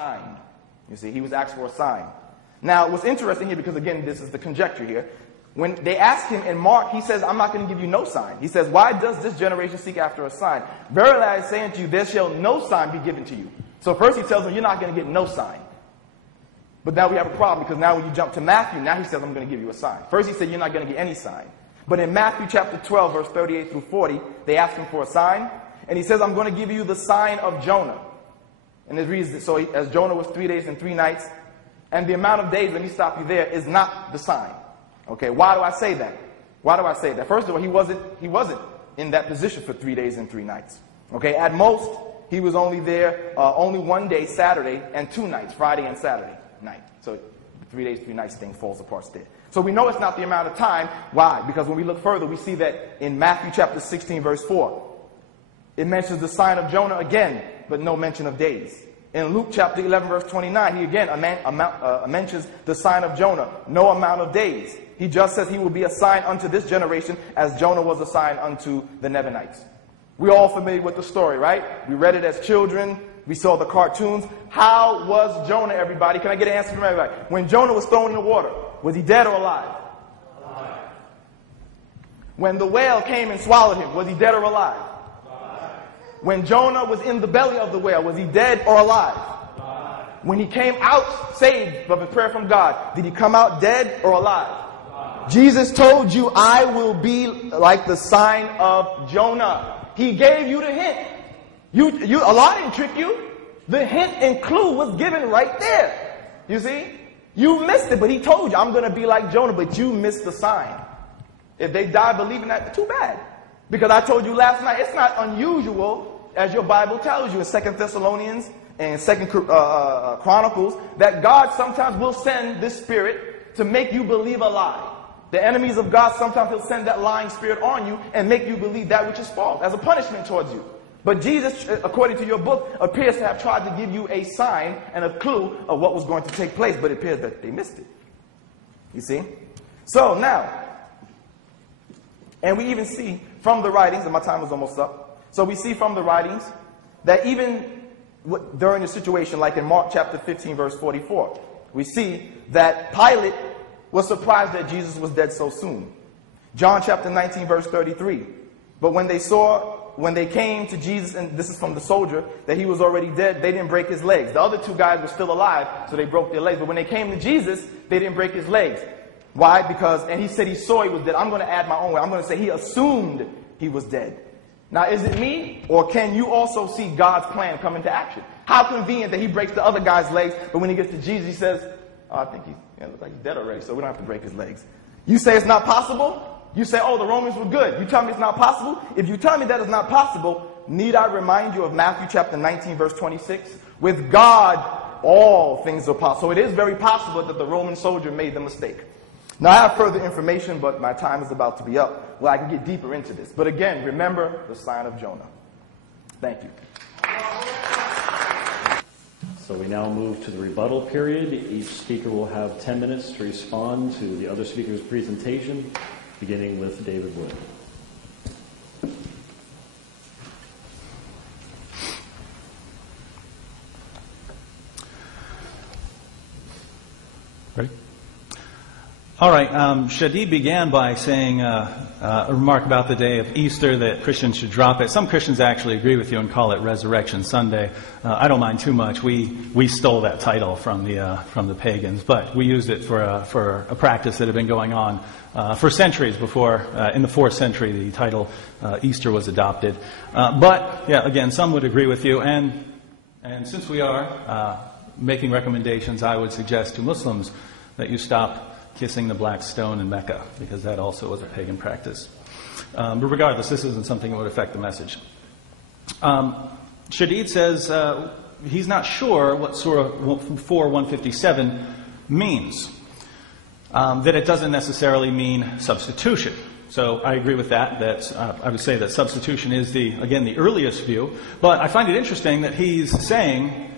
sign. You see, he was asked for a sign. Now, what's interesting here, because again, this is the conjecture here. When they ask him in Mark, he says, I'm not going to give you no sign. He says, why does this generation seek after a sign? Verily I say unto you, there shall no sign be given to you. So first he tells them, you're not going to get no sign. But now we have a problem, because now when you jump to Matthew, now he says, I'm going to give you a sign. First he said, you're not going to get any sign. But in Matthew chapter 12, verse 38 through 40, they ask him for a sign. And he says, I'm going to give you the sign of Jonah. And it reads, so as Jonah was 3 days and 3 nights, and the amount of days, let me stop you there, is not the sign. Okay, why do I say that? Why do I say that? First of all, he wasn't in that position for 3 days and 3 nights. Okay, at most, he was only there only 1 day, Saturday, and 2 nights, Friday and Saturday night. So the 3 days, 3 nights thing falls apart there. So we know it's not the amount of time. Why? Because when we look further, we see that in Matthew chapter 16, verse 4, it mentions the sign of Jonah again, but no mention of days. In Luke chapter 11, verse 29, he again mentions the sign of Jonah, no amount of days. He just says he will be a sign unto this generation as Jonah was a sign unto the Ninevites. We're all familiar with the story, right? We read it as children. We saw the cartoons. How was Jonah, everybody? Can I get an answer from everybody? When Jonah was thrown in the water, was he dead or alive? Alive. When the whale came and swallowed him, was he dead or alive? Alive. When Jonah was in the belly of the whale, was he dead or alive? Alive. When he came out saved from a prayer from God, did he come out dead or alive? Jesus told you, I will be like the sign of Jonah. He gave you the hint. Allah didn't trick you. The hint and clue was given right there. You see? You missed it, but he told you, I'm going to be like Jonah, but you missed the sign. If they die believing that, too bad. Because I told you last night, it's not unusual, as your Bible tells you in 2 Thessalonians and 2 Chronicles, that God sometimes will send this spirit to make you believe a lie. The enemies of God, sometimes he'll send that lying spirit on you and make you believe that which is false as a punishment towards you. But Jesus, according to your book, appears to have tried to give you a sign and a clue of what was going to take place, but it appears that they missed it. You see? So now, and we even see from the writings, and my time is almost up, so we see from the writings that even during a situation like in Mark chapter 15, verse 44, we see that Pilate was surprised that Jesus was dead so soon. John chapter 19, verse 33. But when they came to Jesus, and this is from the soldier, that he was already dead, they didn't break his legs. The other 2 guys were still alive, so they broke their legs. But when they came to Jesus, they didn't break his legs. Why? Because, and he said he saw he was dead. I'm going to add my own way. I'm going to say he assumed he was dead. Now, is it me, or can you also see God's plan come into action? How convenient that he breaks the other guy's legs, but when he gets to Jesus, he says, oh, I think it looks like he's dead already, so we don't have to break his legs. You say it's not possible? You say, oh, the Romans were good. You tell me it's not possible? If you tell me that it's not possible, need I remind you of Matthew chapter 19, verse 26? With God, all things are possible. So it is very possible that the Roman soldier made the mistake. Now, I have further information, but my time is about to be up. Well, I can get deeper into this. But again, remember the sign of Jonah. Thank you. So we now move to the rebuttal period. Each speaker will have 10 minutes to respond to the other speaker's presentation, beginning with David Wood. Ready? All right. Shadid began by saying a remark about the day of Easter, that Christians should drop it. Some Christians actually agree with you and call it Resurrection Sunday. I don't mind too much. We stole that title from the pagans, but we used it for a practice that had been going on for centuries before. In the 4th century, the title Easter was adopted. But yeah, again, some would agree with you, and since we are making recommendations, I would suggest to Muslims that you stop kissing the black stone in Mecca, because that also was a pagan practice. But regardless, this isn't something that would affect the message. Shadid says he's not sure what Surah 4:157 means. That it doesn't necessarily mean substitution. So I agree with that. I would say that substitution is the earliest view. But I find it interesting that he's saying,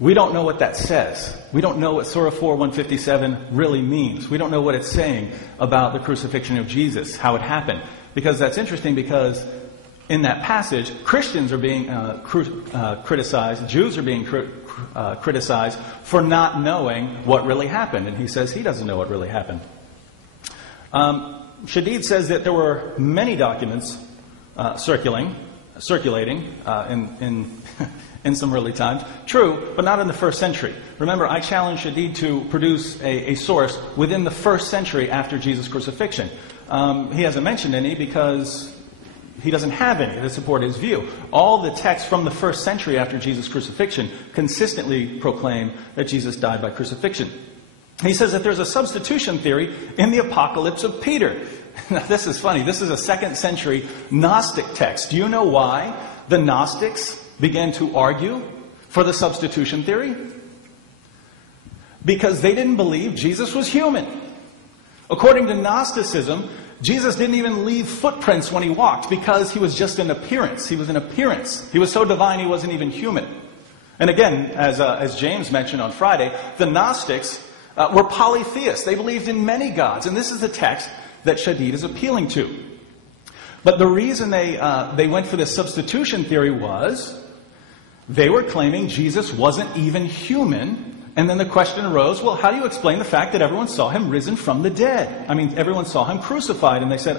we don't know what that says. We don't know what Surah 4:157 really means. We don't know what it's saying about the crucifixion of Jesus, how it happened. Because that's interesting, because in that passage, Christians are being criticized, Jews are being criticized for not knowing what really happened. And he says he doesn't know what really happened. Shadid says that there were many documents circulating in some early times. True, but not in the first century. Remember, I challenged Shadid to produce a source within the first century after Jesus' crucifixion. He hasn't mentioned any because he doesn't have any to support his view. All the texts from the first century after Jesus' crucifixion consistently proclaim that Jesus died by crucifixion. He says that there's a substitution theory in the Apocalypse of Peter. Now, this is funny. This is a 2nd century Gnostic text. Do you know why the Gnostics began to argue for the substitution theory? Because they didn't believe Jesus was human. According to Gnosticism, Jesus didn't even leave footprints when he walked because he was just an appearance. He was an appearance. He was so divine he wasn't even human. And again, as James mentioned on Friday, the Gnostics were polytheists. They believed in many gods. And this is the text that Shadid is appealing to. But the reason they went for this substitution theory was they were claiming Jesus wasn't even human. And then the question arose, well, how do you explain the fact that everyone saw him risen from the dead? I mean, everyone saw him crucified. And they said,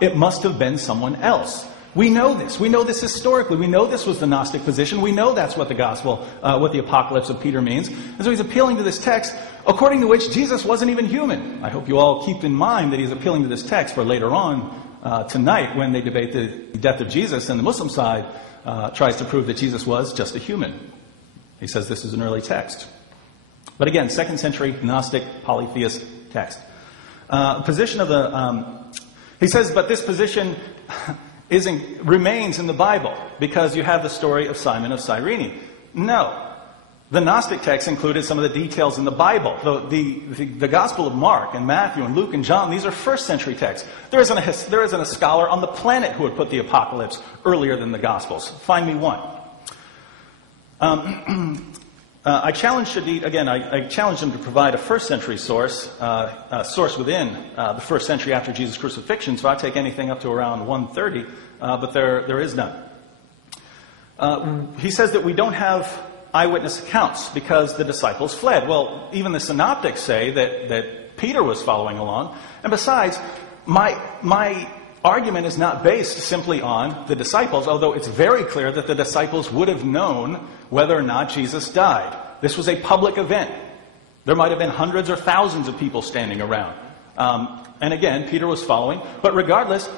it must have been someone else. We know this. We know this historically. We know this was the Gnostic position. We know that's what the gospel, what the Apocalypse of Peter means. And so he's appealing to this text, according to which Jesus wasn't even human. I hope you all keep in mind that he's appealing to this text for later on tonight when they debate the death of Jesus and the Muslim side tries to prove that Jesus was just a human. He says this is an early text. But again, 2nd century Gnostic polytheist text. Position of the... he says, but this position remains in the Bible because you have the story of Simon of Cyrene. No. The Gnostic texts included some of the details in the Bible. The Gospel of Mark and Matthew and Luke and John, these are 1st century texts. There isn't a scholar on the planet who would put the Apocalypse earlier than the Gospels. Find me one. I challenged Shadid, again, I challenged him to provide a 1st century source, a source within the 1st century after Jesus' crucifixion, so I take anything up to around 130, but there is none. He says that we don't have eyewitness accounts because the disciples fled. Well, even the synoptics say that Peter was following along, and besides, my argument is not based simply on the disciples, although it's very clear that the disciples would have known whether or not Jesus died. This was a public event. There might have been hundreds or thousands of people standing around. And again, Peter was following. But regardless,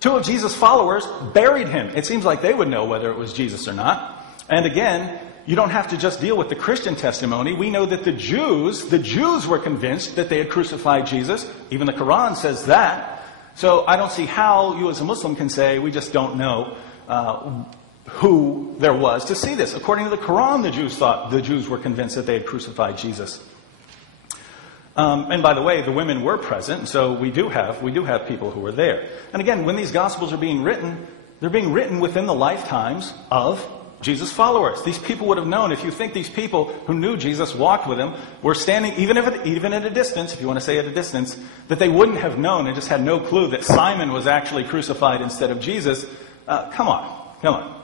2 of Jesus' followers buried him. It seems like they would know whether it was Jesus or not. And again, you don't have to just deal with the Christian testimony. We know that the Jews were convinced that they had crucified Jesus. Even the Quran says that. So I don't see how you as a Muslim can say we just don't know who there was to see this. According to the Quran, the Jews were convinced that they had crucified Jesus. And by the way, the women were present, so we do have people who were there. And again, when these Gospels are being written, they're being written within the lifetimes of Jesus' followers. These people would have known. If you think these people who knew Jesus, walked with him, were standing, even at a distance, if you want to say at a distance, that they wouldn't have known and just had no clue that Simon was actually crucified instead of Jesus. Come on.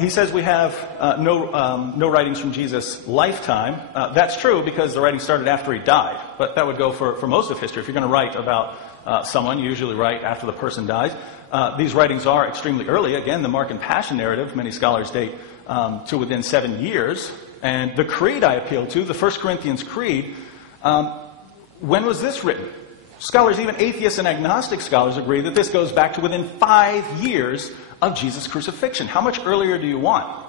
He says we have no writings from Jesus' lifetime. That's true because the writing started after he died. But that would go for most of history. If you're going to write about someone, you usually write after the person dies. These writings are extremely early. Again, the Mark and Passion narrative, many scholars date to within 7 years. And the creed I appeal to, the 1 Corinthians Creed, when was this written? Scholars, even atheists and agnostic scholars, agree that this goes back to within 5 years of Jesus' crucifixion. How much earlier do you want?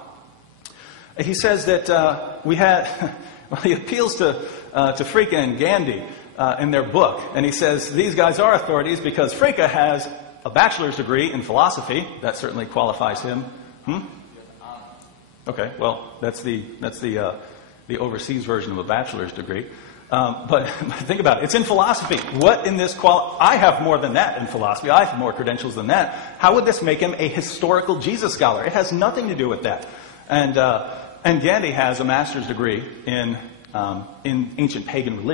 He says that we had, well, he appeals to Fricke and Gandhi in their book. And he says these guys are authorities because Fricke has a bachelor's degree in philosophy. That certainly qualifies him. Okay, well, that's the overseas version of a bachelor's degree. But think about it. It's in philosophy. What in this I have more than that in philosophy. I have more credentials than that. How would this make him a historical Jesus scholar? It has nothing to do with that. And Gandhi has a master's degree in ancient pagan religion.